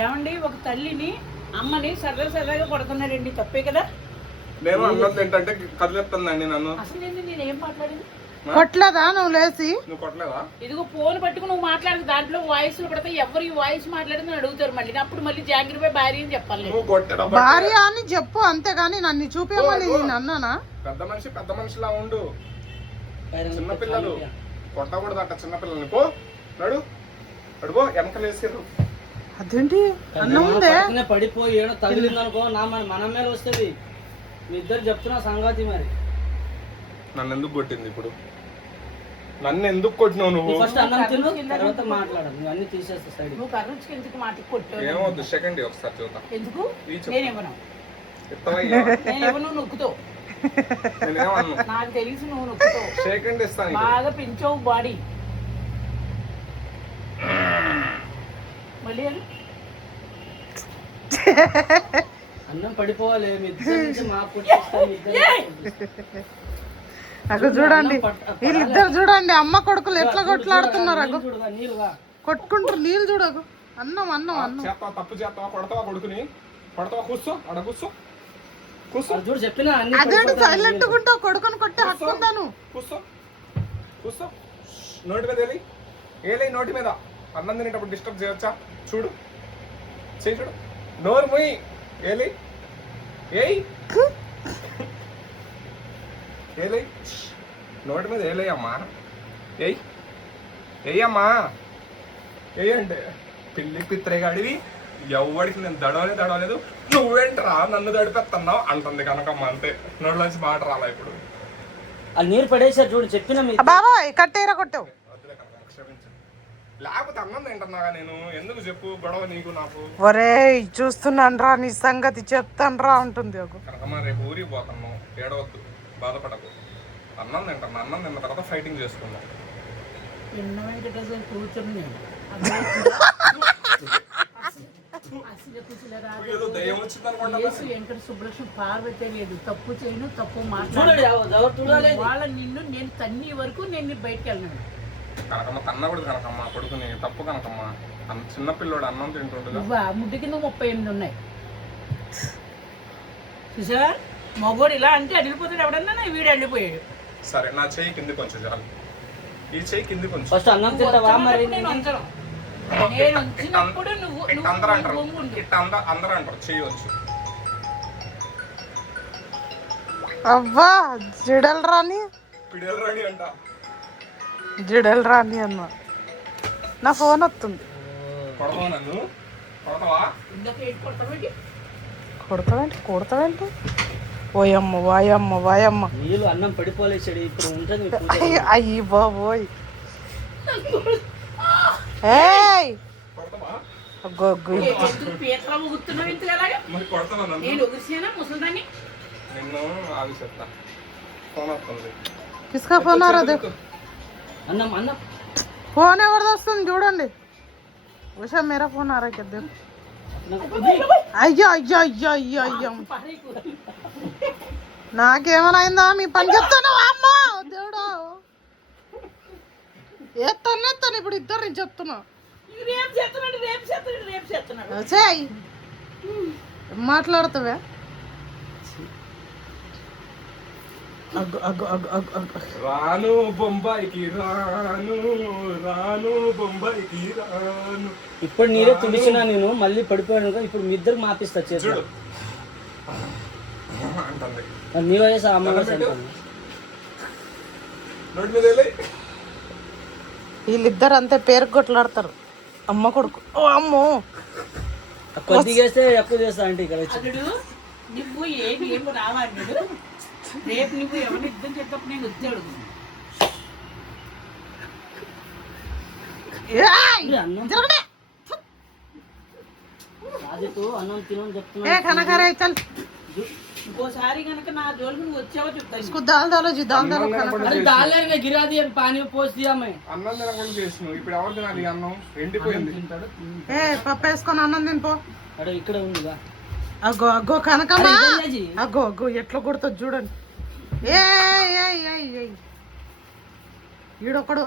ఏమండి ఒక తల్లిని అమ్మని సరదాగా కొడుతున్నాడండి, తప్పే కదా? నేను అన్నది ఏంటంటే కదిలేస్తుందండి నన్ను. అసలు నేను ఏం మాట్లాడింది? కొట్లేదా నువ్వు లేచి? నువ్వు కొట్టలేదా? ఇదిగో ఫోన్ పట్టుకుని నువ్వు మాట్లాడదు, దాంట్లో వాయిస్ పడితే ఎవరు ఈ వాయిస్ మాట్లాడిందని అడుగుతారు మళ్ళీ. అప్పుడు మళ్ళీ జాంగ్రీపై భార్య అని చెప్పాలి. భార్య అని చెప్పు అంతేగాని నన్ను చూపేమని నేను అన్నానా? పెద్ద మనిషిలా ఉండు. చిన్నపిల్లలు కొట్టకూడదట చిన్నపిల్లల్ని. పో నడు నడుపో, వెనకలేసారు. అదేంటి అన్నం ఉందే పడిపోయి ఏడో తగిలిందనుకో నా మన మీద వస్తుంది. మీ ఇద్దరు చెప్తున్నా సంగతి. మరి నన్ను ఎందుకు కొట్టింది ఇప్పుడు? నన్ను ఎందుకు కొట్టినావు నువ్వు? ఫస్ట్ అన్నం తిను, తర్వాత మాట్లాడదు. నువ్వు అన్ని తీసేస్తా సైడ్. నువ్వు కర్రుకి ఎందుకు మాట కొట్టావు? ఏమవుతుంది? సెకండ్ ఒకసారి చూద్దాం. ఎందుకు? నేనేమను నొక్కుతావు, నాకు తెలిసి నువ్వు నొక్కుతావు. సెకండ్ ఇస్తాను. బాగా పెంచావు బాడీ. మళ్ళీ అన్నం పడిపోవాలి. అగో చూడండి వీళ్ళిద్దరు చూడండి, అమ్మ కొడుకులు ఎట్లా కొట్లాడుతున్నారు. అగో కొట్టుకుంటారు. నీళ్ళు చూడకు. అన్నం అన్నం అన్నం. తప్పు చేస్తావా? కొడతావా కొడుకుని? కొడతావా? కూర్చో, అడ కూర్చో కూర్చో. చూడు చెప్పినా అదే సైలెంట్ గుంటావు. కొడుకుని కొట్టే హక్కు ఉందాను. కూర్చో కూర్చో. నోటి మీద ఏలే నోటి మీద. అన్నం తినేటప్పుడు డిస్టర్బ్ చేయవచ్చా? చూడు చేయి, చూడు. నోరు ముయ్యి. ఏలే ఏలే నోటి మీద ఏలేయమ్మా. ఏయమ్మా ఏయండి. పిల్లి పిత్రేగాడివి. ఎవడికి నేను దడవలేదు. నువ్వేంట్రా నన్ను దడిపెత్తన్నావు అంటుంది కనకమ్మ. అంతే, నోట్లోంచి మాట రాలా ఇప్పుడు. ఆ నీరు పడేసారు చూడు. చెప్పిన బాబాయ్ కట్టేరా కొట్టావు. లేకపోతే అన్నం తింటున్నాగా నేను. ఎందుకు చెప్పు గొడవ నీకు నాకు? ఒరే చూస్తున్నాను రా, నీ సంగతి చెప్తాను రా ఉంటుంది. కనకమ్మ రేపు ఊరికి పోతున్నావు, ఏడవద్దు, బాధపడకు. అన్నం తింటున్నా. అన్నం తిన్న తర్వాత ఫైటింగ్ చేసుకున్నాం. కూర్చొని వెంకట సుబ్బలక్ష్మి పార్వతలేదు. తప్పు చేయను, తప్పు మాట్లాడాలి. వాళ్ళ నేను తన్ని వరకు నేను బయటకు వెళ్ళినాను. కనకమ్మ తన్నకూడదు కనకమ్మ కొడుకుని. తప్పు కనకమ్మ. చిన్నపిల్లోడు అన్నం తింటుండగా ముడ్డు కింద 38 ఉన్నాయి. చూసా, మగోడు ఇలా అంటే అడిగిపోతాడు. ఎవడన్నా వీడు అడిగిపోయాడు. సరే, నా చెయ్యి కింది కొంచెం చాలు. ఈ చెయ్యి కింది కొంచెం. ఫస్ట్ అన్నం తింటావా? మరి నేను వచ్చినప్పుడు నువ్వు అందరూ అంటారు చేయవచ్చు. అవ్వా జిడల్ రాని పిడల్ రాని అంట. జిడల్ రాని అన్న. నా ఫోన్ వస్తుంది. కొడతావా? నన్ను కొడతావా? కొడతావేంటి? ఓయమ్మ వాయమ్మ వాయమ్మ. నీళ్ళు అన్నం పడిపోలేసాడు. ఇప్పుడు ఉంటుంది. అయ్యి బాబోయ్. किसका फोन आ रहा देखो. फोन ఎవరిది వస్తుంది చూడండి. ఉషా मेरा फोन आ रहा है क्या देखो. అయ్యో అయ్యో అయ్యో అయ్యో అయ్యో. నాకేమైనా మీ పని చెప్తాను. అమ్మా దేవుడా ఎత్తాను ఇప్పుడు ఇద్దరు నేను చెప్తున్నా. మాట్లాడుతావే. రాను బొంబాయికి రాను, రాను బొంబాయికి రాను. ఇప్పుడు నీరే తుడిచినా నేను మళ్ళీ పడిపోయాను. ఇప్పుడు మీ ఇద్దరు మాపిస్తా చేతుడు నీలో చేసా. అమ్మ వీళ్ళిద్దరు అంతే పేరు కొట్లాడతారు. అమ్మ కొడుకు. ఓ అమ్మో కొద్దిగా చేస్తే ఎక్కువ చేస్తా అంటే ఇక్కడ నువ్వు ఏం రావాలి. రేపు నువ్వు ఎవరిని యుద్ధం చేసేటప్పుడు నేను వద్దు అడుగు. అన్నం తినని చెప్తున్నా. ఇంకోసారి కనుక నా జోలికి నువ్వు వచ్చావో చెప్తాను. గిరా దియా పానీ పోసి దియా మే. అన్నం తినకుండా చేసినావు. ఇప్పుడు ఎవరు తినాలి అన్నం? ఎండిపోయింది. పప్పు వేసుకొని అన్నం తినిపో. అడే ఇక్కడ ఉందిగా. అగ్గో అగ్గో కనకమ్మా. అగ్గో అగ్గో ఎట్లా కొడుతుంది చూడండి. ఈడొకడు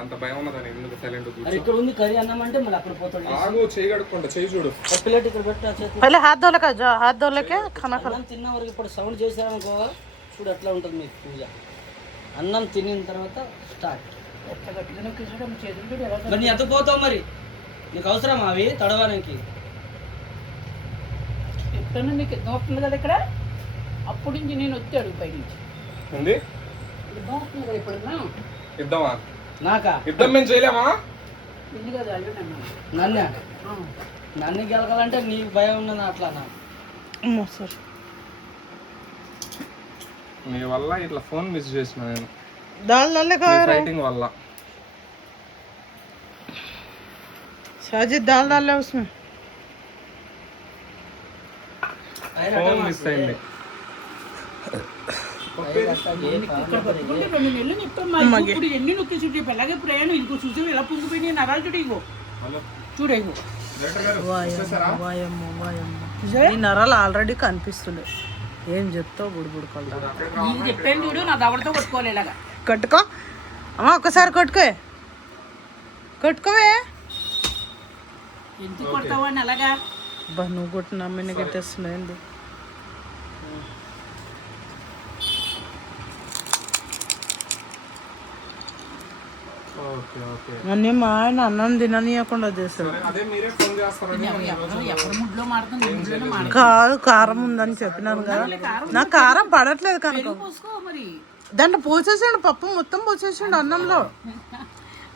ఎంత భయం ఉన్నదని ఎందుకు సైలెంట్ అరే కూర్చో. ఇక్కడ ఉంది కర్రీ అన్నం అంటే మళ్ళీ అక్కడ పోతాడు. ఆగు, చేయి కడుక్కుంటా, చేయి చూడు. ఒక ప్లేట్ ఇక్కడ పెట్టా చేతి. पहले हाथ धो लेके जाओ, हाथ धो लेके खाना खा। అన్నం తిన్న వరకు ఇప్పుడు సౌండ్ చేశారనుకో చూడు ఎట్లా ఉంటుంది మీకు పూజ. అన్నం తినిన తర్వాత స్టార్ట్. ఎంత గట్టిగా నొక్కి చూడు, మీ చేతులు చూడు ఎలా మరి నీ ఎంత పోతావు మరి? నీకు అవసరం అవి తడవడానికి? ఎప్పుడన్నా నీకు నోట్లు కదా ఇక్కడ, అప్పటి నుంచి నేను వచ్చాడు పై నుంచి. ఉంది ఇది నోట్లు కదా ఎప్పుడన్నా ఇద్దామా? నాకా? యుద్ధం మేము చేయలేమా? ఇది కదా అయ్యో నన్ను. నన్నే ఆ. నన్ను గెలకాలంటే నీకు భయం ఉన్నది అట్లా నా. सर నీ వల్ల ఇట్లా ఫోన్ మిస్ చేసిన నేను, दाल डाल लेके आ रहा है ఫైటింగ్ వల్ల. साजिद, दाल डाल ले उसमें। ఫోన్ మిస్ అయింది. ఇక్కడ పట్టుకుంటే 2 నెలలు నిప్పమ్మా. ఇప్పుడు ఎన్ని నొక్కి చూడు, ఎలాగే ప్రయాణం ఇంకో చూసి ఎలా పొంగిపోయినాయి నరాలు చూడు. ఇగో హలో చూడు ఇగో డైరెక్టర్ గారు వచ్చేసారా? ఈ నరాలు ఆల్రెడీ కనిపిస్తుండే. ఏం చెప్తావు బుడుబుడుకోవాలి. నీకు చెప్పాను చూడు, నా దవడతో కొట్టుకోవాలి ఇలాగా. కట్టుకో అమ్మా, ఒక్కసారి కొట్టుకో, కొట్టుకోవే. ఎందుకు కొడతావు అని అలాగా? బా నువ్వు కొట్టిన అమ్మని గట్టేస్తున్నాయింది. Okay okay. అన్నీ మా ఆయన అన్నం తిననీయకుండా చేస్తాడు. సరే, అదే మీరే ఫోన్ చేస్తారని ఎవరి ముడ్లో మాడుతుంది, ముడ్లోనే మాడు. కాదు, కారం ఉందని చెప్పినాను కదా. నాకు కారం పడట్లేదు కనుక. పోసుకో మరి. దాంట్లో పోసేసాడు, పప్పు మొత్తం పోసేసాడు అన్నంలో.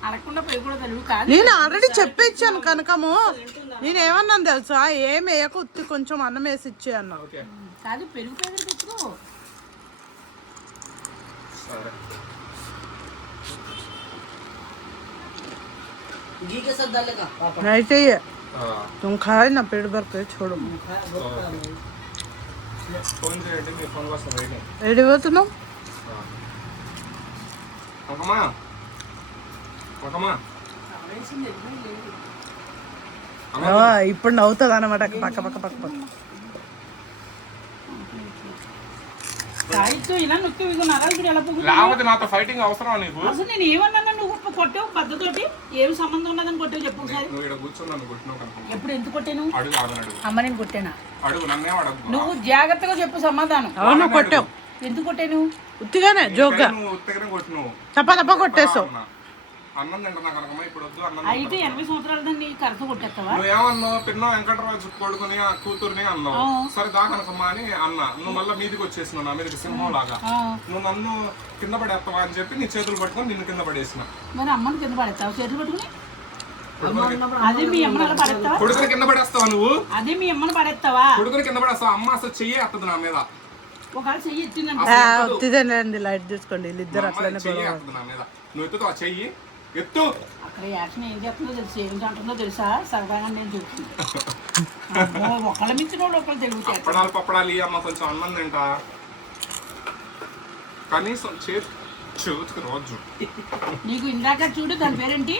అడగకుండా పోయి కూడా తెలుగు కాదు. నేను ఆల్రెడీ చెప్పిచ్చాను కనకము. నేను ఏమన్నాను తెలుసా, ఏం వేయక ఉత్తి కొంచెం అన్నం వేసి ఇచ్చే అన్నా. ఓకే కాదు పెరుగు పేదలు పెట్టుకో. సరే. घी के साथ डालेगा पापड़? ऐसे ही है, ఆ, तुम खाए ना पेट भर के छोड़ो। ఫోన్ చేయండి, మీ ఫోన్ కోసం వెయిటింగ్. ఏడి పోతున్నావు? ఒకమా ఒకమా ఇప్పుడు నవ్వుతుంది అనమాట, పక్క పక్క పక్క పక్క. కాయతో ఇలా నొక్కి ఇగో నరాలు చూడు ఎలా పొంగు. లేకపోతే నాతో ఫైటింగ్ అవసరమా నీకు? అసలు నేను ఏమన్నా నువ్వు కొట్టావు పద్ధతోటి? ఏం సంబంధం ఉన్నదని కొట్టావు చెప్పు ఒకసారి. నువ్వు ఇక్కడ కూర్చొని నన్ను కొట్టినావు కనుక ఎప్పుడు ఎందుకు కొట్టాను? అడుగు, ఆమెను అడుగు. అమ్మ నేను కొట్టానా? అడుగు, నన్నేం అడగకు. నువ్వు జాగ్రత్తగా చెప్పు సమాధానం. అవును కొట్టావు, ఎందుకు కొట్టాను? ఉత్తిగానే జోక్గా నువ్వు ఉత్తగానే కొట్టినావు. తప్ప తప్ప కొట్టేస్తావు. అన్నం తింటున్నా కనుకమ్మా, ఇప్పుడు వద్దు అన్నం. అయితే 80 సంవత్సరాల దాన్ని కరతో కొట్టేస్తావా? నువ్వేమన్నావు? పిన్న వెంకటరాజు కొడుకుని ఆ కూతుర్ని అన్నావు. సరే దా కనకమ్మా అని అన్నా. నువ్వు మళ్ళీ మీదికి వచ్చేసినావు, నా మీదకి సింహం లాగా. నువ్వు నన్ను కింద పడేస్తావా అని చెప్పి నీ చేతులు పట్టుకొని నిన్ను కింద పడేసిన. మరి అమ్మని కింద పడేస్తావు చేతులు పట్టుకుని? అదే మీ అమ్మని అలా పడేస్తావా? కొడుకుని కింద పడేస్తావా నువ్వు? అదే మీ అమ్మని పడేస్తావా? కొడుకుని కింద పడేస్తావా? అమ్మ అసలు చెయ్యి ఎత్తదు నా మీద. ఒకవేళ చెయ్యి ఎత్తిందంట. ఉత్తిదేనండి, లైట్ తీసుకోండి. వీళ్ళిద్దరు అమ్మ అట్లనే చెయ్యి ఎత్తదు నా మీద. నువ్వు ఎత్తుతావా చెయ్యి? ఎత్తు. అక్కడ యాక్షన్ ఏం చేస్తుందో తెలుసు, ఏం అంటుందో తెలుసా? సరదాగా నేను చెప్తుంది. ఒకళ్ళ మించిన వాళ్ళు ఒకళ్ళు తెలుగుతారు. పప్పడాలు పప్పడాలు ఈ అమ్మ కొంచెం అన్నం తింటా, కనీసం చేతికి రోజు. నీకు ఇందాక చూడు దాని పేరేంటి,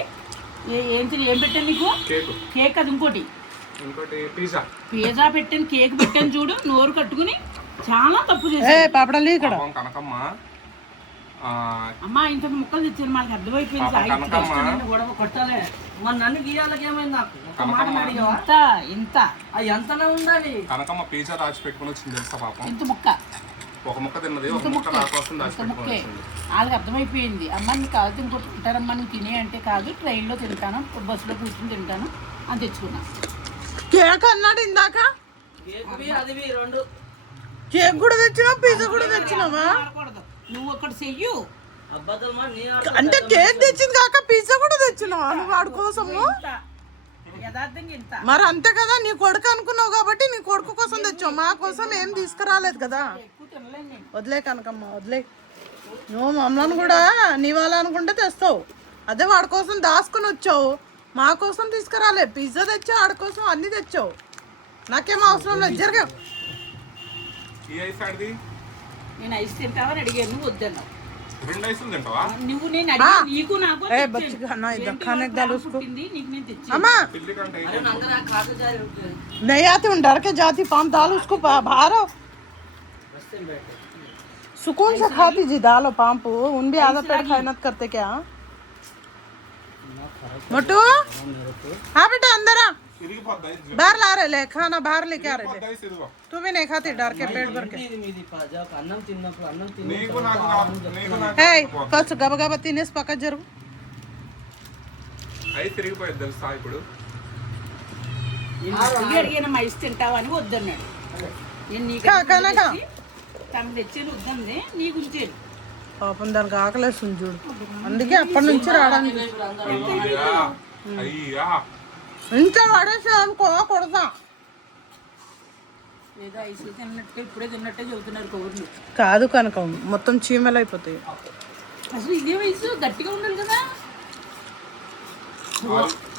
ఏం పెట్టాను నీకు? కేకు. కేక్ అది ఇంకోటి ఇంకోటి పిజ్జా. పిజ్జా పెట్టాను, కేక్ పెట్టాను చూడు. నోరు కట్టుకుని చాలా తప్పు చేశాను. పాపడాలి ఇక్కడ పాపం కనకమ్మ, అమ్మా ఇంత ముక్కలు తెచ్చాను, మనకి అర్థమైపోయింది. పాపం కనకమ్మ గొడవ కొట్టాలే. మరి నన్ను గీయాలకి ఏమైంది? నాకు ఒక మాట అడిగావా? ఇంత ఇంత అది ఎంతనే ఉండాలి? కనకమ్మ పిజ్జా దాచి పెట్టుకుని వచ్చింది తెలుసా పాపం. ఇంత ముక్క ఒక ముక్క తిన్నది, ఒక ముక్క నా కోసం దాచి ఇంత పెట్టుకుని ముక్కే. వచ్చింది. వాళ్ళకి అర్థమైపోయింది. అమ్మ నీకు కాదు ఇంకోటి తింటారమ్మా, నువ్వు తినే అంటే కాదు, ట్రైన్లో తింటాను, బస్సులో కూర్చొని తింటాను అని తెచ్చుకున్నా. కేక్ అన్నాడు ఇందాక. కేకువి అదివి రెండు. కేక్ కూడా తెచ్చినావు, పిజ్జా కూడా తెచ్చినావా? ఆడకూడదు. నువ్వు ఒకటి చెయ్యు. అబద్ధం మాట నీ అంటే కేక్ తెచ్చింది కాక పిజ్జా కూడా తెచ్చినావా నువ్వు వాడి కోసము? ఇంత యథార్థంగా ఇంత. మరి అంతే కదా, నీ కొడుకు అనుకున్నావు కాబట్టి నీ కొడుకు కోసం తెచ్చావు, మా కోసం ఏం తీసుకురాలేదు కదా. ఎక్కువ తినలేను నేను. వదిలే కనకమ్మ, వదిలే. నువ్వు మమ్మల్ని కూడా నీ వాళ్ళ అనుకుంటే తెస్తావు. అదే వాడి కోసం దాచుకుని వచ్చావు, మా కోసం తీసుకురాలే. పిజ్జా తెచ్చావు, వాడి కోసం అన్నీ తెచ్చావు. నాకేం అవసరం లేదు, జరిగా. ఈ ఐస్ ఆడిది నేను ఐస్ తింటావని అడిగాను, నువ్వు వద్దన్నావు. 2 ఐసులు తింటావా? నువ్వు నేను అడిగాను, నీకు నాకు ఏ బచ్చిగా నా ఇద్దరు खाने डालो उसको। పుట్టింది నీకు నేను తెచ్చి. अम्मा పిల్లి కంటే अरे नंगा ना कागज जा रहे होते हैं। नहीं आती हूँ, डर के जाती पाम दाल उसको बाहर आओ। रस्ते में बैठे सुकून से खाती जी दाल और पाम उन भी आधा पेट खानत करते क्या? मोटू हाँ बेटा अंदर आ ఇరిగిపోద్దా ఇది? बाहर ला रहे ले खाना बाहर लेके आ रहे थे ఇరిగిపోద్దా ఇదిగో. तू भी नहीं खाती डर के पेट भर के మీది పాజా అన్నం తిన్నప్పుడు అన్నం నీకు నాకు కాదు, నీకు నాకు हे కాదు. కొంచెం గబగబా తినేసి పక్క జరుగు అయి తిరిగిపోయేది తెలుసా ఇప్పుడు అడిగిన ఇసి తింటావని వద్దన్నాడు. నేను నీకు కనక తను తెచ్చేది వద్దంది నీకు ఉంచేది. పాపం దానికి ఆకలేస్తుంది చూడు అందుకే అప్పటి నుంచి రావడానికి అయ్యా అయ్యా ఇంట్లో పడేసా అనుకో కొడతా ఏదో ఐసు తిన్నట్టే ఇప్పుడే తిన్నట్టే చెబుతున్నారు కబుర్లు. కాదు కనుక మొత్తం చీమలు అయిపోతాయి అసలు ఇదే వయసు గట్టిగా ఉండాలి కదా.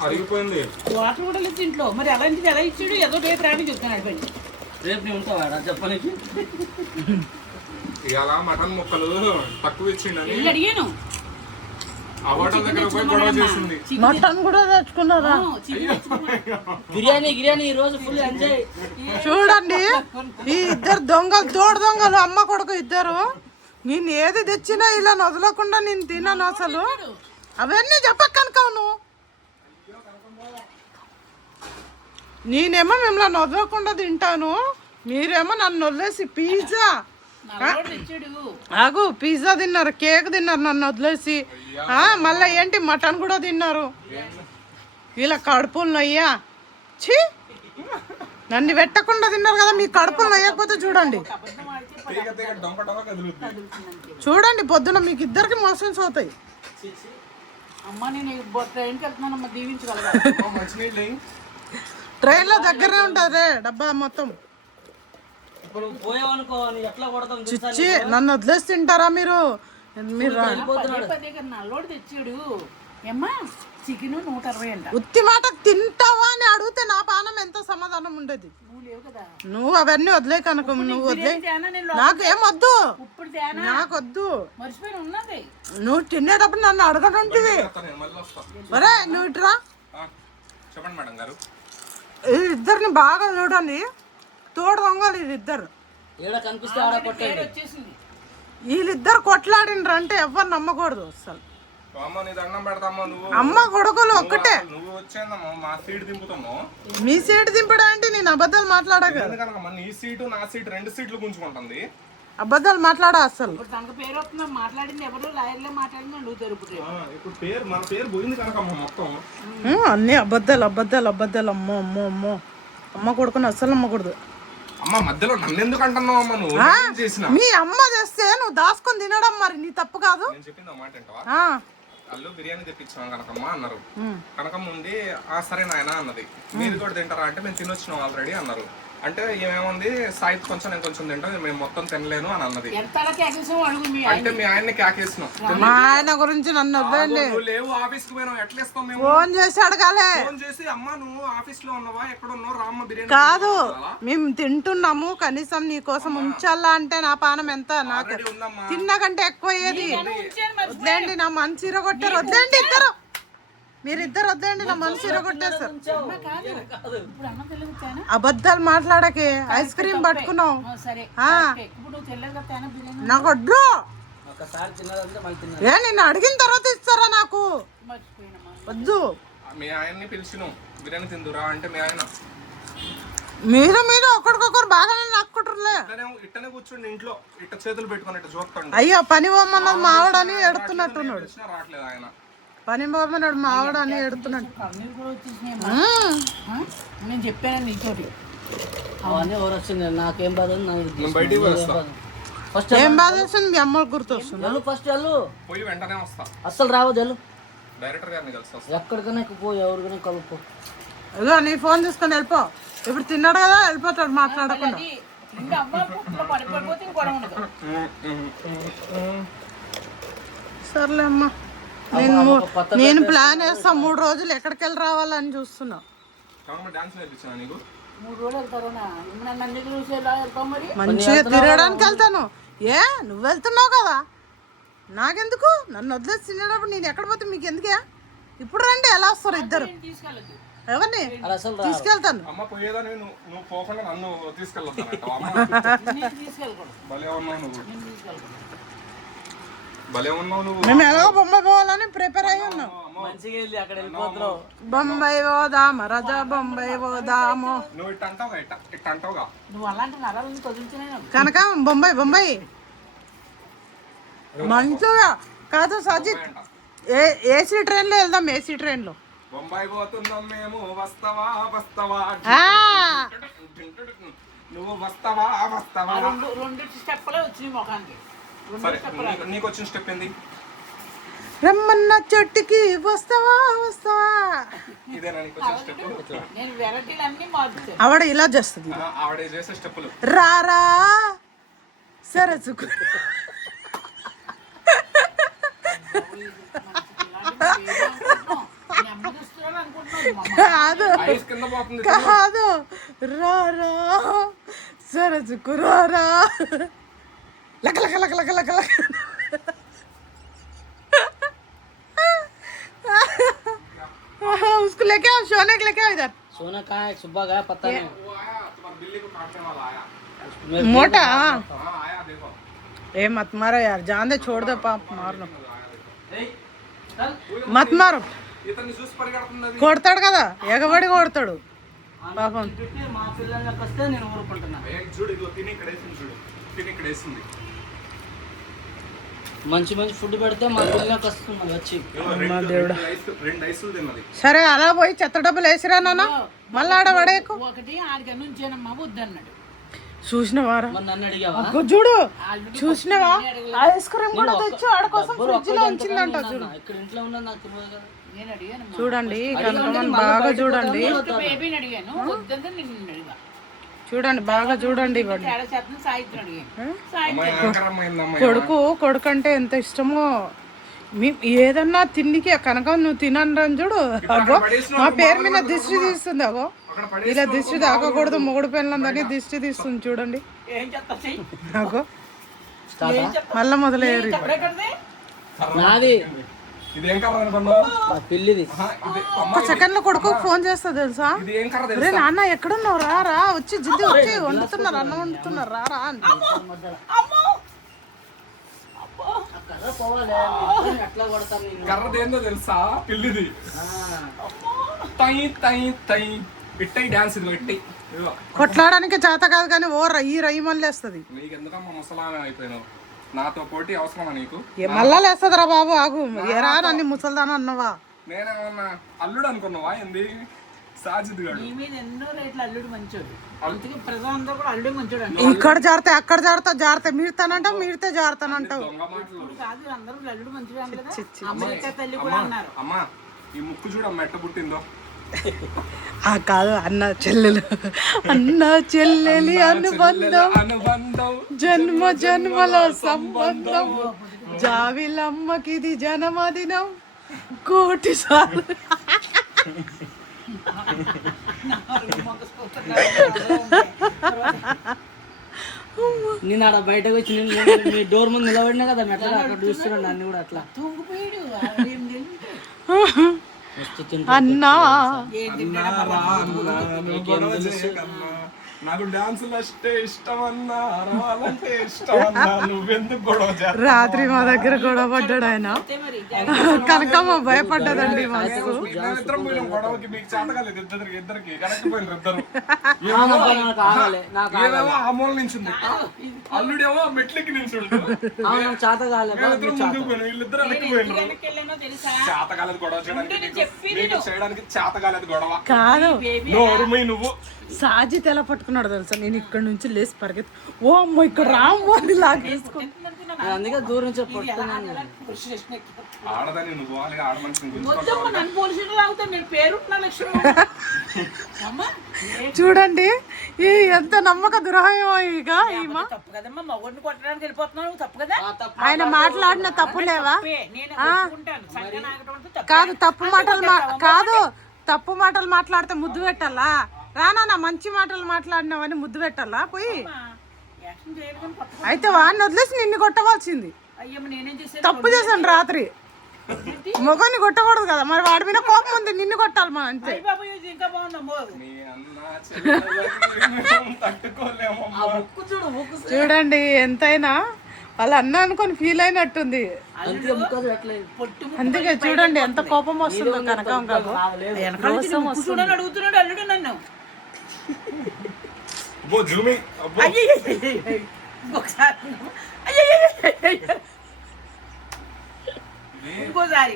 అరిగిపోయింది. వాటర్ కూడా లేదు ఇంట్లో. మరి అలాంటిది ఎలా ఇచ్చాడు? ఏదో రేపు రాని చెప్తున్నాడు పని. రేపు నీ ఉంటావాడా చెప్పనికి ఇలా మటన్ ముక్కలు తక్కువ ఇచ్చిండని వెళ్ళి అడిగాను. ఆ హోటల్ దగ్గర పోయి గొడవ చేసింది. మటన్ కూడా తెచ్చుకున్నారా బిర్యానీ గిర్యానీ ఈ రోజు ఫుల్ ఎంజాయ్. చూడండి ఈ ఇద్దరు దొంగలు తోడు దొంగలు అమ్మ కొడుకు ఇద్దరు నేను ఏది తెచ్చినా ఇలా వదలకుండా నేను తిన్నాను అసలు అవన్నీ చెప్పక్కనుకోవు నువ్వు నేనేమో మిమ్మల్ని వదలకుండా తింటాను మీరేమో నన్ను వదిలేసి పిజ్జా ఆగు పిజ్జా తిన్నారు కేక్ తిన్నారు నన్ను వదిలేసి మళ్ళీ ఏంటి మటన్ కూడా తిన్నారు ఇలా కడుపులు నొయ్యా ఛీ నన్ను పెట్టకుండా తిన్నారు కదా మీ కడుపులు నొయ్యకపోతే చూడండి తీగ తీగ డొంక డొంక కదులుతుంది. చూడండి పొద్దున మీకు ఇద్దరికి మోషన్స్ అవుతాయి అమ్మ నేను ట్రైన్కి వెళ్తున్నానమ్మా దీవించగలగా. మంచినీళ్ళు ఎయ్. ట్రైన్లో దగ్గరనే ఉంటుంది డబ్బా మొత్తం ఇప్పుడు పోయావనుకో నీ ఎట్లా కొడతాం చిచ్చి నన్ను వదిలేసి తింటారా మీరు మీరు పదే కన్నా నల్లోడు తెచ్చాడు. ఏమ్మా చికెన్ 160 అంట. ఉత్తి మాట తింటావా అని అడిగితే నా పానం ఎంతో సమాధానం ఉండేది నువ్వు లేవు కదా. నువ్వు అవన్నీ వదిలే కనుక నువ్వు వదిలే తేనా నేను నాకేం వద్దు ఇప్పుడు తేనా నాకొద్దు మర్చిపోయిన ఉన్నది. నువ్వు తినేటప్పుడు నన్ను అడగడంటివి వస్తా నేను మళ్ళీ వస్తా. ఒరే నువ్వు ఇట్రా చెప్పండి మేడం గారు. ఇద్దరిని బాగా చూడండి తోడు దొంగలు వీళ్ళిద్దరు ఏడ కనిపిస్తే ఆడ కొట్టండి. వచ్చేసింది. వీళ్ళిద్దరు కొట్లాడినరు అంటే ఎవరు నమ్మకూడదు అసలు అమ్మ నీ దండం పెడతామో నువ్వు. అమ్మ కొడుకులు ఒక్కటే నువ్వు వచ్చేందమ్మా మా సీట్ దింపుతాము. మీ సీటు దింపడా అంటే నేను అబద్ధాలు మాట్లాడక ఎందుకనకమ్మా నీ సీటు నా సీటు 2 సీట్లు గుంజుకుంటుంది. అబద్ధాలు మాట్లాడా అసలు ఇప్పుడు తనకు పేరు వస్తుందా? మాట్లాడింది ఎవరు లాయర్లే మాట్లాడింది అడుగుతారు ఇప్పుడు. ఇప్పుడు పేరు మన పేరు పోయింది కనుకమ్మా మొత్తం. అన్ని అబద్ధాలు అబద్ధాలు అబద్ధాలు అమ్మో అమ్మో అమ్మో అమ్మ కొడుకుని అస్సలు నమ్మకూడదు అమ్మ మధ్యలో నన్ను ఎందుకు అంటున్నావు అమ్మ? నువ్వు ఏం చేసినా మీ అమ్మ తెస్తే నువ్వు దాచుకొని తినడం మరి నీ తప్పు కాదు నేను చెప్పింది మాట ఏంటవా? ఆ, వాళ్ళు బిర్యానీ తెప్పించాం కనకమ్మ అన్నారు. కనకమ్మ ఉండి సరే నాయన అన్నది. మీరు కూడా తింటారా అంటే మేము తినొచ్చినాం ఆల్రెడీ అన్నారు. అంటే ఏమేముంది సాయిత్ కొంచెం నేను కొంచెం తింటాం మేము మొత్తం తినలేను అని అన్నది. ఎంత కేకేసావు అడుగు మీ అంటే మీ ఆయన్ని కేకేసినాం. మా ఆయన గురించి నన్ను వద్దండి నువ్వు లేవు ఆఫీస్ కి పోయినావు ఎట్లా ఇస్తాం మేము? ఫోన్ చేసి అడగాలే ఫోన్ చేసి అమ్మ నువ్వు ఆఫీస్ లో ఉన్నావా ఎక్కడ ఉన్నావు రామ్మ బిర్యానీ కాదు మేము తింటున్నాము కనీసం నీ కోసం ఉంచాలా అంటే నా పానం ఎంత నాకు already ఉందమ్మా. తిన్నకంటే ఎక్కువ అయ్యేది వద్దండి నా మనసు ఇరగొట్టారు వద్దండి ఇద్దరు మీరిద్దరు వద్దండి నా మనసు ఇరగొట్టేస్తారు ఇప్పుడు అన్నం తెలియదు. అబద్ధాలు మాట్లాడకే ఐస్ క్రీమ్ పట్టుకున్నావు సరే ఇప్పుడు నువ్వు తెలియదు కదా తేనా బిర్యానీ నాకు వడ్డు ఒకసారి తిన్నదంటే మళ్ళీ తిన్నాను. ఏ నిన్ను అడిగిన తర్వాత ఇస్తారా నాకు మర్చిపోయినమ్మా. వద్దు మీ ఆయన్ని పిలిచినాం బిర్యానీ తిందురా అంటే మీ ఆయన మీరు ఒకరికొకరు బాగానే నక్కుంటారులే ఇట్టనే కూర్చోండి ఇంట్లో ఇట్ట చేతులు పెట్టుకుని ఇట్ట చూస్తాండి. అయ్యో పని పోమన్నది మావడని ఎడుతున్నట్టున్నాడు రావట్లేదు ఆయన. పని పోమన్నాడు మావడని ఎడుతున్నట్టు కన్నీరు కూడా వచ్చేసినాయమ్మా. నేను చెప్పాను నీతోటి. అవన్నీ ఎవరు వచ్చింది నాకేం బాధ ఉంది, నాకు నేను బయటికి వస్తా. ఫస్ట్ ఏం బాధ వస్తుంది మీ అమ్మకి గుర్తు వస్తుంది వెళ్ళు ఫస్ట్ వెళ్ళు పోయి వెంటనే వస్తా. అస్సలు రావద్దు వెళ్ళు డైరెక్టర్ గారిని కలిసి వస్తా. ఎక్కడికైనా పో ఎవరికైనా కలుపుకో. ఇగో నీ ఫోన్ తీసుకొని వెళ్ళిపో ఇప్పుడు తిన్నాడు కదా వెళ్ళిపోతాడు మాట్లాడకుండా అది ఇంకా అమ్మ పుట్టులో పడిపోతే ఇంకోడ ఉండదు. సర్లే అమ్మా నేను ప్లాన్ వేస్తా 3 రోజులు ఎక్కడికి వెళ్ళి రావాలని చూస్తున్నా డాన్స్ నేర్పించాను నీకు. 3 రోజులు వెళ్తారా? నన్ను అన్ని చూసి ఎలా వెళ్తాం మరి? మంచిగా తిరగడానికి వెళ్తాను ఏ నువ్వు వెళ్తున్నావు కదా నాకెందుకు నన్ను వదిలేసి తినేటప్పుడు నేను ఎక్కడ పోతే మీకు ఎందుకే ఇప్పుడు రండి ఎలా వస్తారు ఇద్దరు తీసుకెళ్ళదు. ఎవరిని అది అసలు తీసుకెళ్తాను అమ్మ పోయేదని నువ్వు పోకుండా నన్ను తీసుకెళ్ళొద్దానంట. నేను తీసుకెళ్ళకూడదు. భలే ఉన్నావు నువ్వు. నేను తీసుకెళ్ళకూడదు. భలే ఉన్నావు నువ్వు. మేము ఎలాగో బొంబాయి పోవాలని ప్రిపేర్ అయ్యి ఉన్నాం. మంచిగా వెళ్ళి అక్కడ వెళ్ళిపోతున్నావు. బొంబాయి పోదాము రజా, బొంబాయి పోదాము. నువ్వు ఇట్ట అంటావుగా, ఇట్ట అంటావుగా. నువ్వు అలాంటి నరాలను కదులుతున్నాను. కనుక బొంబాయి బొంబాయి మంచిగా కాదు సజిత్. ఏసీ ట్రైన్లో వెళ్దాం, ఏసీ ట్రైన్లో. బొంబాయి పోతున్నాం మేము, వస్తావా వస్తావా. నువ్వు వస్తావా వస్తావా. రెండు స్టెప్పులే వచ్చినాయి ముఖానికి. సరే, నీకు వచ్చిన స్టెప్ ఏంది? రమ్మన్న చెట్టుకి వస్తావా వస్తావా. ఇదేనా నీకు వచ్చిన స్టెప్? నేను వెరైటీలు అన్ని మార్చాను. ఆవిడ ఇలా చేస్తుంది. ఆవిడ చేసే స్టెప్పులు. రారా సరసుకు కాదు ఐస్ కింద పోతుంది. కాదు, రారా సరసుకు రారా లక లక లక లక లక లక. उसको लेके आओ, सोने को लेके आओ इधर. सोना कहाँ है? सुबह गया पता नहीं. वो आया तुम्हारे बिल्ली को काटने वाला आया. मोटा हाँ आया देखो. ए मत मारो यार, जान दे, छोड़ दो पाप, मारनो चल. మత్ మారు. ఇతన్ని చూసి పరిగెడుతున్నది. కొడతాడు కదా, ఎగబడి కొడతాడు పాపం. పెట్టి మా పిల్లలకి వస్తే నేను ఊరుకుంటున్నా. చూడు ఇదిగో తిని ఇక్కడ వేసింది, చూడు తిని ఇక్కడ వేసింది. మంచి మంచి ఫుడ్ పెడితే మా పిల్లలకి వస్తుంది వచ్చి. రెండు ఐసులు తిన్నది. సరే అలా పోయి చెత్త డబ్బులు వేసిరా నాన్న, మళ్ళీ ఆడ పడేకు. ఒకటి ఆడికి నుంచేనమ్మా వద్దన్నాడు. చూసినవారా మరి నన్ను అడిగావా? చూడు, చూసినవా ఐస్ క్రీమ్ కూడా తెచ్చి ఆడ కోసం ఫ్రిడ్జ్ లో ఉంచిందంట. చూడు ఇక్కడ ఇంట్లో ఉన్నది నాకు తెలియదు కదా. నేను అడిగాను చూడండి, కనకమ్మని బాగా చూడండి, బేబీని అడిగాను, వద్దంటే నిన్ను అడిగా. చూడండి బాగా చూడండి. ఇవ్వండి తేడా చేతను సాయిత్రం అడిగాను. కొడుకు అంటే ఎంత ఇష్టమో. ఏదన్నా తిండికి కనకం నువ్వు తినని చూడు. అగో మా పేరు మీద దిష్టి తీస్తుంది. అగో ఇలా దిష్టి తాకకూడదు, మొగుడు పిల్లలందరినీ దిష్టి తీస్తుంది చూడండి. ఏం చెప్తా చెయ్యి. అగో మళ్ళా మొదలయ్యారు. నాది ఇదేం కర్ర అనుకున్నావు? మా పిల్లిది. ఒక్క సెకండ్ లో కొడుకు ఫోన్ చేస్తా తెలుసా. ఇది ఏం కర్ర అరే తెలుసా? నాన్న ఎక్కడున్నావు, రా రా వచ్చి జిద్ది వచ్చి వండుతున్నారు, అన్నం వండుతున్నారు, రా రా అని. కర్ర పోవాలి, ఎట్లా కొడతాను నేను? కర్రది ఏందో తెలుసా? పిల్లిది. తై తై తై ఇట్టై డాన్స్ ఇది ఇట్టై. కొట్లాడడానికి చేత కాదు కానీ ఓ రయ్యి రయ్యి మళ్ళీ వేస్తుంది. నీకు ఎందుకమ్మా ముసలామే అయిపోయినావు? నాతో పోటీ అవసరమా నీకు? మళ్ళా లేస్తుంది రా బాబు, ఆగు. ఏరా నన్ను ముసల్దాను అన్నవా? నేనేమన్నా అల్లుడు అనుకున్నావా? ఏంది సాజిద్ గాడు? నీ మీద ఎన్నో రేట్లు అల్లుడు మంచోడు. అందుకే ప్రజలందరూ కూడా అల్లుడు మంచోడు అంట. ఇక్కడ జారితే అక్కడ జారితే మీరుతానంటావు, మీరితే జారుతానంటావు. దొంగ మాటలు. కాదు అందరూ అల్లుడు మంచోడు అంట కదా. అమెరికా తల్లి కూడా అన్నారు. అమ్మా ఈ ముక్కు చూడమ్మా ఎట్ట పుట్టిందో. కాదు అన్న చెల్లెలు, అన్న చెల్లెలి అనుబంధం, అనుబంధం జన్మ జన్మల సంబంధం, జావిలమ్మకిది జన్మదినం కోటి సార్లు. నేను ఆడ బయటకు వచ్చి నేను మీ డోర్ ముందు నిలబడినా కదా మెట్ల అక్కడ చూస్తున్నాను నన్ను కూడా అట్లా. తూగిపోయాడు. అన్నా నాకు డాన్సులు అంటే ఇష్టం అన్నా, రావాలంటే ఇష్టం అన్నా, నువ్వెందుకు గొడవ చేస్తావు? రాత్రి మా దగ్గర గొడవ పడ్డాడు ఆయన. కనకమ్మ భయపడ్డదండి మాకు. ఇద్దరం పోయినాం గొడవకి. మీకు చేతకాలేదు ఇద్దరికి కరెక్ట్ పోయినారు ఇద్దరు. ఏమేమో ఆ మూల నుంచి ఉంది, అల్లుడేమో మెట్లెక్కి నిల్చుండు. చేత కాలేదు, ముందుకు పోయినాం, వీళ్ళిద్దరు వెనక్కి పోయినారు. వెళ్ళానో తెలుసా? చేతకాలేదు గొడవ చేయడానికి, నీకు చేయడానికి చేతకాలేదు గొడవ. కాదు నోరుమై నువ్వు. సాజిత్ ఎలా పట్టుకున్నాడు తెలుసా? నేను ఇక్కడ నుంచి లేచి పరిగెత్తి, ఓ అమ్మ ఇక్కడ రాము అని లాగేసుకుని. అందుకే దూరం నుంచి పడుతున్నాను. ఆడదని నువ్వు అలాగే ఆడ మనిషిని గురించి వద్దమ్మ, నన్ను పోలీసులు లాగుతాను. నేను పేరుంటున్నా లక్ష్మి. అమ్మ చూడండి ఈ ఎంత నమ్మక ద్రోహమో. ఇక ఈమె తప్పు కదమ్మా, మగోడిని కొట్టడానికి వెళ్ళిపోతున్నావు, తప్పు కదా. ఆయన మాట్లాడిన తప్పు లేవా? నేను ఒప్పుకుంటాను. సంఖ్య నాగటం అంటే తప్పు. కాదు తప్పు మాటలు మాట్లాడితే ముద్దు పెట్టాలా? రానా మంచి మాటలు మాట్లాడినావని ముద్దు పెట్టాలా పోయి? యాక్షన్ చేయాలి కానీ కొట్టకూడదు. అయితే వాడిని వదిలేసి నిన్ను కొట్టవలసింది. అయ్యమ్మ నేనేం చేశాను? తప్పు చేశాను రాత్రి. మొగని కొట్టకూడదు కదా, మరి వాడి మీద కోపం ఉంది, నిన్ను కొట్టాలి మా అంతే. అయ్య బాబు ఇది ఇంకా బాగుందమ్మో. మీ అన్న చెల్లెలు తట్టుకోలేమమ్మా. చూడండి ఎంతైనా వాళ్ళ అన్న అనుకొని ఫీల్ అయినట్టుంది. అంతే ముక్కలు పెట్టలేదు. పొట్టు అందుకే చూడండి ఎంత కోపం వస్తుందో కనకం కాకు. చూడని అడుగుతున్నాడు అల్లుడు నన్ను. అబ్బో జూమి అబ్బో ఒకసారి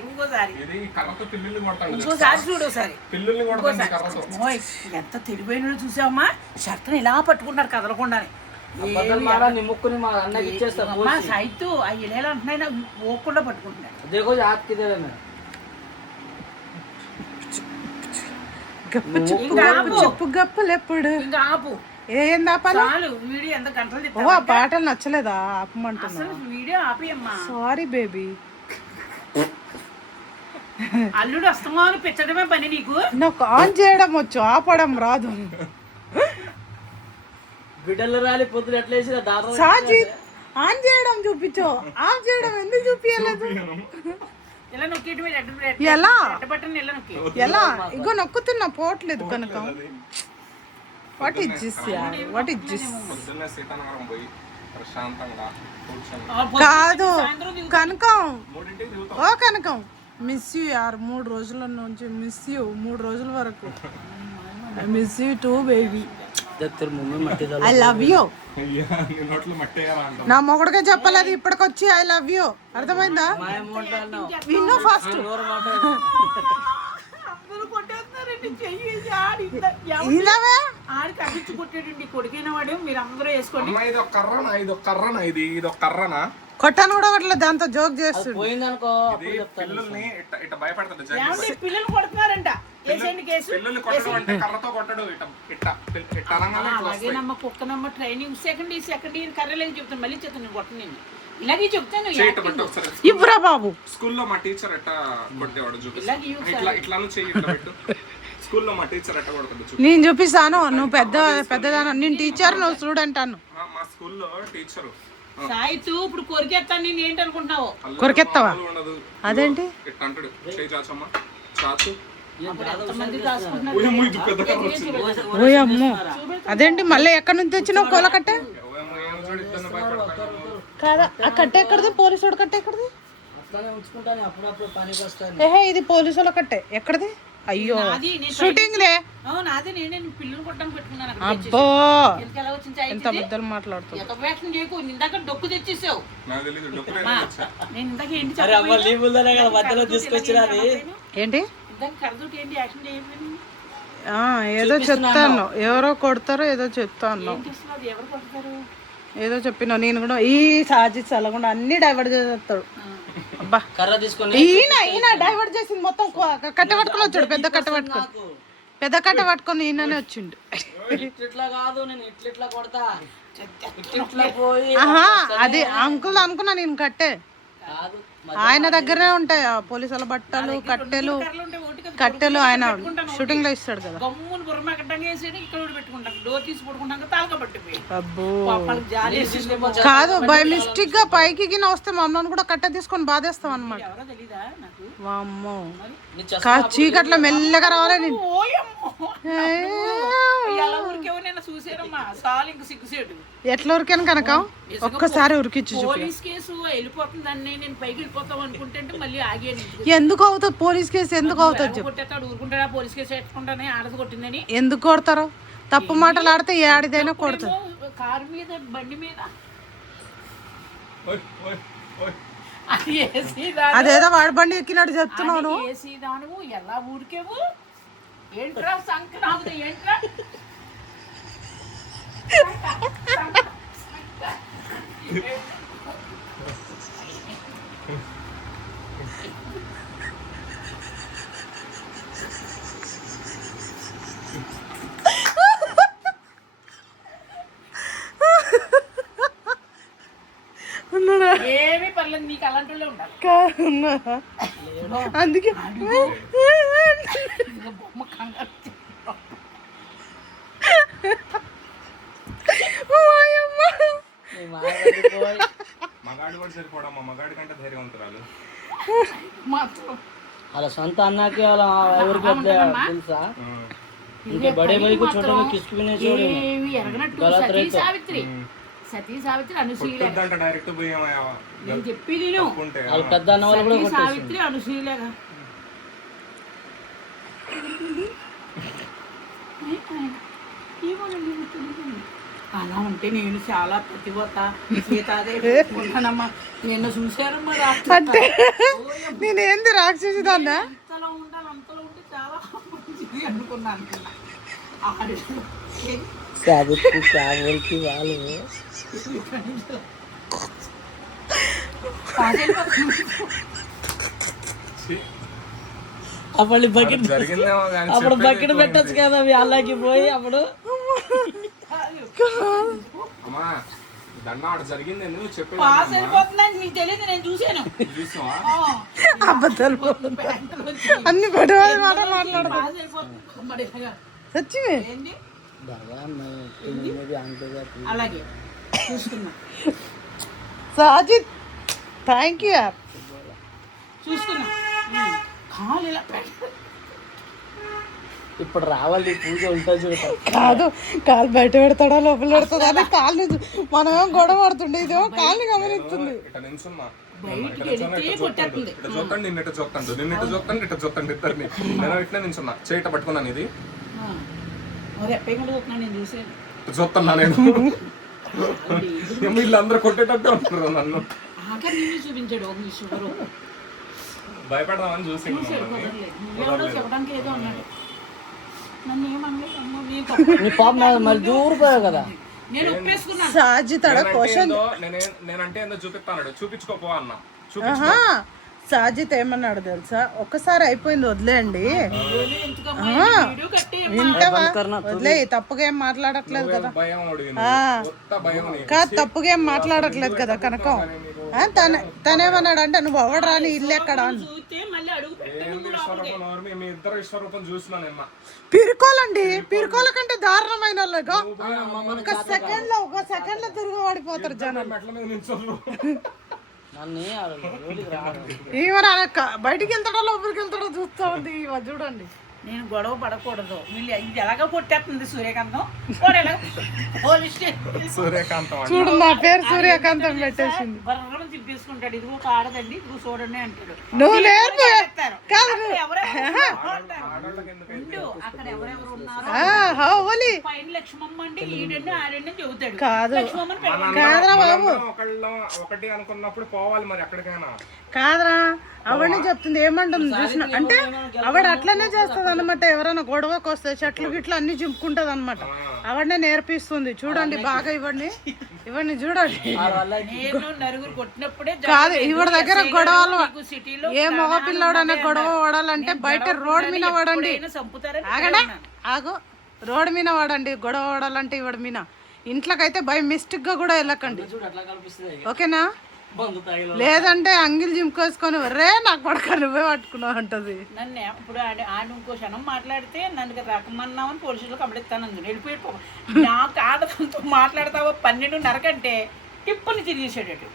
ఇంకోసారి ఇది కర్రతో పిల్లుల్ని కొడతాడు. ఇంకోసారి చూడు ఒకసారి. పిల్లుల్ని కొడతాడు కర్రతో. ఓయ్ ఎంత తెలివైన చూసావమ్మా, షర్ట్ని ఇలా పట్టుకుంటారు కదలకుండానే. అబద్ధాలు మారా, నీ ముక్కుని మా అన్నకి ఇచ్చేస్తా. అమ్మా సైతు ఆ ఇలేలా అంటున్నాయి ఓకుండా పట్టుకుంటున్నాడు. देखो आप किधर है? मैं గప్పు చెప్పు గప్పులు ఎప్పుడు ఇంకా ఆపు ఏంది ఆపాలి? చాలు. వీడియో ఎంత గంటలు ఓ ఆ పాటలు నచ్చలేదా ఆపమంటున్నా? అసలు వీడియో ఆపి అమ్మా. Sorry baby. అల్లుడు అస్తమాను పెంచడమే పని నీకు. నాకు ఆన్ చేయడం వచ్చు, ఆపడం రాదు. బిడ్డలు రాలి పొద్దులు ఎట్లా వేసి దాదాపు సాజీ ఆన్ చేయడం చూపించు, ఆఫ్ చేయడం ఎందుకు చూపించలేదు? ఇలా నొక్కేయటమే ఎలా బటన్ ఇలా నొక్కి. ఎలా ఇగో నొక్కుతున్నా పోవట్లేదు కనుక. వాట్ ఇస్ దిస్ యార్, వాట్ ఇస్ దిస్? పొద్దున్నే సీతానగరం పోయి ప్రశాంతంగా కూర్చొని కాదు కనకం, 3ంటికి తిరుగుతాం. ఓ కనకం మిస్ యూ యార్. 3 రోజుల నుంచి మిస్ యూ, 3 రోజుల వరకు. I miss you too baby. तेरे मुंह में मट्टी डालो. I love you. అయ్యా నీ నోట్లో మట్టేయాలా అంటావు. నా మొగుడికే చెప్పలేదు ఇప్పటికొచ్చి ఐ లవ్ యూ. అర్థమైందా? माया मोड़ डालना. విన్ను ఫస్ట్ और माटा అందరూ కొట్టేస్తున్నారండి చెయ్యి. ఇలావే ఆడికి అడిచి కొట్టేటండి కొడుకైన వాడు. మీరు అందరూ వేసుకోండి. అమ్మ ఇది ఒక కర్రనా, ఇది ఒక కర్రనా, ఇది ఒక కర్రనా. కొట్టాను కూడా కొట్టలేదు, దాంతో జోక్ చేస్తుంది. పోయిందనుకో ఇది అప్పుడు చెప్తాను. పిల్లల్ని ఇట్ట భయపడతాడు జగ్గి. ఏమండి పిల్లలు కొడుతున్నారంట. వేసేయండి కేసు. పిల్లల్ని కొట్టడం అంటే కర్రతో కొట్టడు. ఇట్ట అనగానే ఇట్లా వస్తాయి. అలాగేనమ్మ కుక్కనమ్మ ట్రైనింగ్ సెకండ్ ఇయర్ కర్రలేక చెప్తాను. మళ్ళీ చెప్తాను నేను కొట్టను. నేను ఇలాగే చెప్తాను. చేయట బట్టి ఒకసారి ఇవ్వరా బాబు. స్కూల్లో మా టీచర్ ఎట్ట కొట్టేవాడు చూపిస్తాను. ఇలాగే ఇవ్వు ఇట్లాను చెయ్యి ఇట్లా పెట్టు. స్కూల్లో మా టీచర్ ఎట్ట కొడతాడు చూపి. నేను చూపిస్తాను. నువ్వు పెద్దదాన, నేను టీచర్, నువ్వు స్టూడెంట్ అను. మా స్కూల్లో టీచరు సాయితు ఇప్పుడు కొరికేస్తాను. నేను ఏంటి అనుకుంటున్నావు? కొరికెత్తావా? ఉండదు. అదేంటి? ఇట్ట అంటాడు చేయి చాచమ్మ చాచు. ఎంతమంది రాసుకుంటున్నారు? ఓయమ్మ ఇది పెద్ద కర్ర వచ్చింది. ఓయ్ అమ్మో, అదేంటి మళ్ళీ ఎక్కడి నుంచి వచ్చినావు? కోల కట్టే ఓయమ్మ ఏమో చూడు ఇద్దరిని భయపడతాడు. కాదా? ఆ కట్ట ఎక్కడిది? పోలీసుడు కట్ట ఎక్కడిది? అట్లానే ఉంచుకుంటాను, అప్పుడప్పుడు పనికి వస్తాను. ఏహే ఇది పోలీసుల కట్టే. ఎక్కడిది? అయ్యో నాది నేను షూటింగ్ దే. నాదే నేనే పిల్లలు కొట్టడానికి పెట్టుకున్నాను అక్కడ. అబ్బో ఎందుకు ఎలా వచ్చింది ఎంత పెద్దలు మాట్లాడుతావు. ఎంత వ్యాక్షన్ చేయకు. ఇందాక డొక్కు తెచ్చేసావు. నాకు తెలీదు డొక్కులే వచ్చా. నేను ఇందాక ఏంటి అరే అమ్మ లీవ్ ఉందనే కదా మధ్యలో తీసుకొచ్చినది. ఏంటి? ఇందాక కరదోటి ఏంటి యాక్షన్ చేయకపోయింది. ఏదో చెప్తాను, ఎవరో కొడతారో ఏదో చెప్తాను. ఏం చేస్తున్నావు? అది ఎవరు కొడతారు? ఏదో చెప్పినావు. నేను కూడా ఈ సాజీ చల్లకుండా అన్ని డైవర్ట్ చేస్తాడు. అబ్బా కర్ర తీసుకొని ఈయన డైవర్ట్ చేసింది మొత్తం. కట్ట పట్టుకొని వచ్చాడు, పెద్ద కట్ట పట్టుకొని ఈయననే వచ్చిండు. ఇట్లా కాదు, నేను ఇట్లా కొడతా. ఇట్లా పోయి ఆహా అది అంకుల్ అనుకున్నా నేను. కట్టే కాదు ఆయన దగ్గరనే ఉంటాయి ఆ పోలీసుల బట్టలు, కట్టెలు కర్రలుంటే ఒకటి కట్టెలు ఆయన షూటింగ్ లో ఇస్తాడు కదా. గమ్మును బుర్రమ కట్టంగా వేసేది ఇక్కడ ఒకటి పెట్టుకుంటాం. డోర్ తీసి పడుకుంటాక తాలక పట్టిపోయి అబ్బో వాళ్ళకి జాలి వేసింది. కాదు, బై మిస్టేక్ గా పైకి గిన వస్తే మమ్మల్ని కూడా కట్ట తీసుకొని బాధేస్తాం అన్నమాట. ఎవరో తెలీదా నాకు? వామ్మో నీ చస్తా కాదు, చీకట్లో మెల్లగా రావాలి నేను. ఓయమ్మో ఎలా ఊరికేవో నేను చూసానమ్మా. సాల్ ఇంక సిగ్గుసేటు. ఎట్లా ఉరికాను కనుక ఒక్కసారి ఉరికిచ్చి చూపి. పోలీస్ కేసు వెళ్ళిపోతుందని నేను పైకి వెళ్ళిపోతాం అనుకుంటే మళ్ళీ ఆగాను. ఎందుకు అవుతుంది పోలీస్ కేసు? ఎందుకు అవుతుంది చెప్పు? కొట్టేస్తాడు ఊరుకుంటాడా? పోలీస్ కేసు పెట్టుకుంటానే ఆడది కొట్టిందని. ఎందుకు కొడతారు? తప్పు మాటలు ఆడితే ఏ ఆడిదైనా కొడతారు. కారు మీద బండి మీద ఓయ్ ఓయ్ ఓయ్ అది ఏసీ అదేదో వాడి బండి ఎక్కినట్టు చెప్తున్నాను. ఏసీ దాను ఎలా ఊరికేవు? ఏంట్రా సంక్రాంతి ఏంట్రా? ఏమీ పర్లేదు, నీకు అలాంటి వాళ్ళే ఉండాలి. అందుకే బొమ్మ కంగారు. మగాడు కూడా సరిపోవడమ్మా. మగాడి కంటే ధైర్యవంతురాలు. మాత్రం అలా సొంత అన్నకి అలా ఎవరికి తెలుసా? ఇంకా బడే బడి को छोटे में किसको भी नहीं छोड़ेंगे. ఏమి ఎరగనట్టు సతీ సావిత్రి సతీ సావిత్రి అనసూయలే. కొట్టొద్దంట డైరెక్ట్ పోయామా నేను చెప్పి నేను ఉంటే వాళ్ళ పెద్ద అన్న వాళ్ళు కూడా సతీ కొట్టేసి సావిత్రి అనసూయలేగా. అలా ఉంటే నేను చాలా ప్రతిభత సీతాదేవి ఉన్నానమ్మా. నిన్ను చూశారమ్మా అంటే నేనేంది రాక్షసి దాన్నా? అంతలో ఉండాలి, అంతలో ఉంటే చాలా మంచిది అనుకున్నాను. ఆడు సావిత్రి సావిత్రి వాళ్ళు అప్పుడు బకెట్ జరిగిందేమో కానీ అప్పుడు బకెట్ పెట్టచ్చు కదా వాళ్ళకి పోయి అప్పుడు అమ్మా దండ ఆడ జరిగింది నువ్వు చెప్పేది పాస్ అయిపోతుందని మీకు తెలియదు, నేను చూశాను. చూసావా? అబద్ధాలు అన్ని పడవాలి మాట మాట్లాడదు. పాస్ అయిపోతుంది మరి ఇలాగా. సచ్చివే ఏంది బాగా అన్న అలాగే చూసుకున్నా సాజిద్ థ్యాంక్ యూ యార్. చూసుకున్నా కాలు ఇలా పెట్ట ఇప్పుడు రావాలి పూజ ఉంటుంది చూడటం కాదు కాలు బయట పెడతాడా లోపల పెడతాడా అని కాళ్ళు మనమేమో గొడవ పడుతుండే, ఇదేమో కాళ్ళని గమనిస్తుంది. ఇట్లా నిల్చున్నా బయటికి వెళ్తే కొట్టేస్తుంది. ఇట్లా చూస్తాను నిన్న ఇట్లా చూస్తాను నిన్న ఇట్లా చూస్తాను ఇట్లా చూస్తాను ఇద్దరిని నేను ఇట్లా నిల్చున్నా చేయట పట్టుకున్నాను ఇది మరి ఎప్పటి కూడా చూస్తున్నా నేను చూసాను. ఇట్లా చూస్తున్నా నేను వీళ్ళందరూ కొట్టేటట్టు ఉంటారు నన్ను. ఆఖరి నిన్ను చూపించాడు ఒక షుగరు. భయపడదామని చూసి ఎవరో చెప్పడానికి ఏదో అన్నాడు. నన్ను ఏమనలేదు అమ్మో, నేను తప్పు. నీ పాప మరి దూరిపోయావు కదా. నేను ఒప్పేసుకున్నాను. సాజిద్ అడ క్వశ్చన్ నేనంటే ఏందో చూపిస్తాను చూపించుకోపో అన్న సాజిత్ ఏమన్నాడు తెలుసా, ఒక్కసారి అయిపోయింది వదిలేయండి, ఎందుకమ్మా వీడియో కట్టి వింటావా వదిలే, తప్పుగా ఏం మాట్లాడట్లేదు కదా. భయం అడిగింది భయం కాదు తప్పుగా ఏం మాట్లాడట్లేదు కదా కనకం. తనేమన్నాడు అంటే నువ్వు ఎవడు రాని ఇల్లు ఎక్కడ అని. చూస్తే మళ్ళీ అడుగు మీ ఇద్దరు విశ్వరూపం చూసినా నిన్న పిరుకోలండి, పిరుకోల కంటే దారుణమైన వాళ్ళగా ఒక సెకండ్ లో తిరుగు పడిపోతారు జనాలు. మెట్ల మీద నిల్చోళ్ళు ఈమె బయటికి వెళ్తాడో లోపలికి వెళ్తాడో చూస్తా ఉంది ఈమె చూడండి. నేను గొడవ పడకూడదు. వీళ్ళు ఇది ఎలాగో కొట్టేస్తుంది సూర్యకాంతం. పోలీస్ స్టేషన్ సూర్యకాంతం చూడు నా పేరు సూర్యకాంతం పెట్టేసింది. బర్రం తిప్పేసుకుంటాడు. ఇది ఒక ఆడదండి, ఇది చూడండి అంటాడు. నువ్వు నేర్పు కాదు అక్కడ ఎవరెవరు ఉన్నారు ఓలి పైన లక్ష్మమ్మ అంటే ఈడండి ఆడండి అని చెబుతాడు. కాదు లక్ష్మమ్మని కాదురా బాబు ఒకటి అనుకున్నప్పుడు పోవాలి మరి ఎక్కడికైనా. కాదురా అవన్నీ చెప్తుంది ఏమంటుంది చూసిన అంటే ఆవిడ అట్లనే చేస్తుంది అనమాట. ఎవరైనా గొడవకు వస్తే చెట్లు గిట్లు అన్ని చింపుకుంటది అనమాట. ఆవిడనే నేర్పిస్తుంది చూడండి బాగా. ఇవన్నీ చూడండి. నేను నలుగురు కొట్టినప్పుడే కాదు ఇవిడ దగ్గర గొడవలు ఏ మగ పిల్లవాడనే గొడవ వాడాలంటే బయట రోడ్ మీద వాడండి. ఆగు రోడ్ మీద వాడండి గొడవ వాడాలంటే ఇవిడ మీద. ఇంట్లోకైతే బై మిస్టేక్ గా కూడా వెళ్ళకండి ఓకేనా. లేదంటే అంగిల్ జిమ్కోసుకొని రే నాకు పడక నువ్వే పట్టుకున్నావు అంటది. నన్ను ఇప్పుడు ఆడ ఇంకో క్షణం మాట్లాడితే నన్ను రకమన్నామని పోలీసులు కంప్లైంట్ ఇస్తాను. వెళ్ళిపోయి నాకు ఆడదంతో మాట్లాడతావో 12:30 కంటే టిప్పుని తిరిగేసాడు.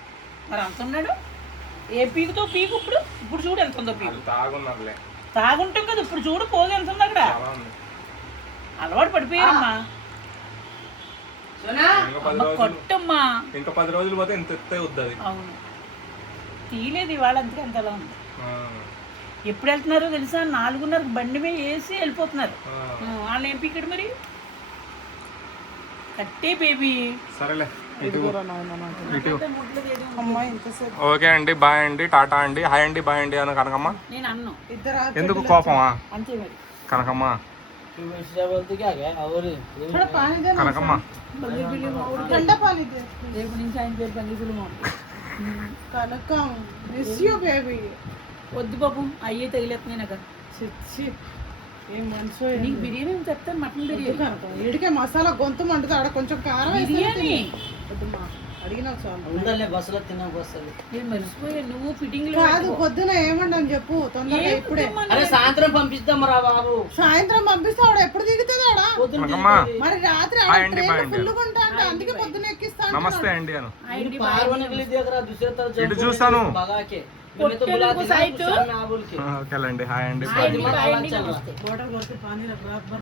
మరి అంత ఉన్నాడు ఏ పీకుతో పీకు. ఇప్పుడు చూడు ఎంత ఉందో పీకు. తాగుంటాం కదా ఇప్పుడు చూడు పోగు ఎంత ఉంది అక్కడ. అలవాటు పడిపోయారమ్మా. కొట్టమ్మా ఇంకా 10 రోజులు పోతే ఇంత వద్దు. అవును తీయలేదు ఇవాళ అందుకే అంతలా ఉంది. ఎప్పుడు వెళ్తున్నారో తెలుసా 4:30 బండి మీద వేసి వెళ్ళిపోతున్నారు. వాళ్ళు ఏం పీకడు మరి కట్టే బేబీ. సరేలే ఓకే అండి బాయ్ అండి టాటా అండి హాయ్ అండి బాయ్ అండి అని కనకమ్మ. నేను అన్ను ఎందుకు కోపమా అంతే మరి కనకమ్మ కనకమ్మ రేపు నుంచి ఆయన పేరు పండితులు వద్దు పాపం అయ్యే తగిలేస్తున్నాయి నాకు. ఏం మనిషి నీకు బిర్యానీ చెప్తాను మటన్ బిర్యానీ ఇడికే మసాలా గొంతు మండుతా ఆడ కొంచెం కారం బిర్యానీ అడిగినా బస్సులో తిన్నాక వస్తుంది. నేను మర్చిపోయా నువ్వు ఫిట్టింగ్ కాదు పొద్దున ఏమండని చెప్పు తొందరగా ఇప్పుడే. అరే సాయంత్రం పంపిస్తాం రా బాబు. సాయంత్రం పంపిస్తాడు ఎప్పుడు దిగుతుంది ఆడ మరి రాత్రి ఫుల్ ఉంటా అంటే అందుకే పొద్దున ఎక్కిస్తాను. నమస్తే అండి అను ఇటు చూస్తాను. ఓకే ఓకేలండి హాయ్ అండి.